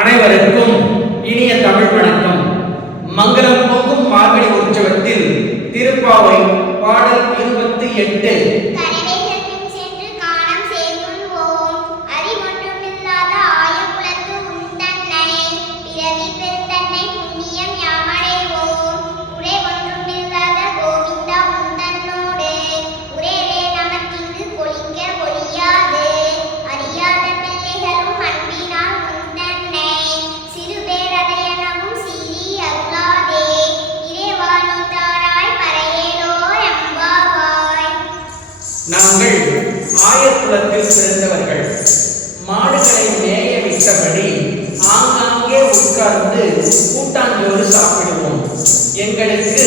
அனைவருக்கும் இனிய தமிழ் வணக்கம். மங்களம் பொங்கும் மார்கழி உற்சவத்தில் திருப்பாவை பாடல் 28. நாங்கள் ஆயக்குலத்தில் பிறந்தவர்கள். மாடுகளை மேய விட்டபடி ஆங்காங்கே உட்கார்ந்து கூட்டாஞ்சோறு சாப்பிடுவோம். எங்களுக்கு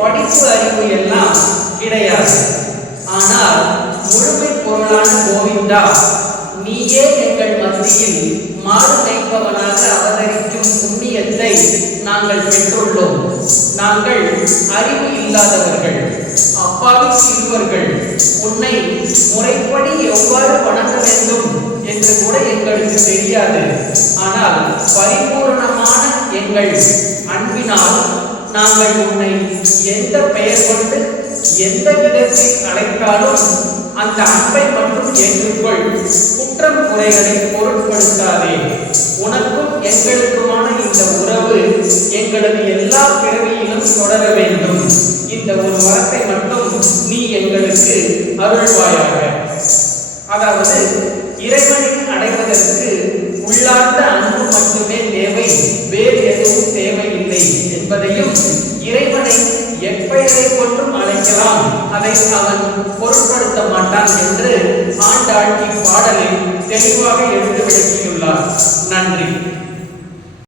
படிப்பு அறிவு எல்லாம் கிடையாது. ஆனால் முழுமை பொருளான கோவிந்தா, நீயே எங்கள் மத்தியில் மாடு மேய்ப்பவனாக அவதரிக்கும் புண்ணியத்தை நாங்கள் பெற்றுள்ளோம். நாங்கள் அறிவு இல்லாதவர்கள், அப்பாவி சிறுவர்கள். உன்னை முறைப்படி எவ்வாறு வணங்க வேண்டும் என்று கூட எங்களுக்கு தெரியாது. ஆனால் பரிபூர்ணமான எங்கள் அன்பினால் நாங்கள் உன்னை எந்த பெயர் கொண்டு எந்த விதத்தில் அழைத்தாலும் அந்த அன்பை மட்டும் ஏற்றுக்கொள். குற்றம் குறைகளை பொருட்படுத்தாதே. உனக்கும் எங்களுக்குமான இந்த உறவு எங்களது எல்லா பிறவியிலும் தொடர வேண்டும். இந்த ஒரு வரத்தை மட்டும் நீ எங்களுக்கு அருள்வாயாக. அதாவது இறைவனை அடைவதற்கு உள்ளார்ந்த அன்பு மட்டுமே தேவை, வேறு எதுவும் தேவையில்லை என்பதையும், இறைவனை எப்பெயரை கொண்டும் அழைக்கலாம், அதை அவன் பொருட்படுத்த மாட்டான் என்று ஆண்டாள் இப்பாடலில் தெளிவாக எடுத்து விளக்கியுள்ளார். நன்றி.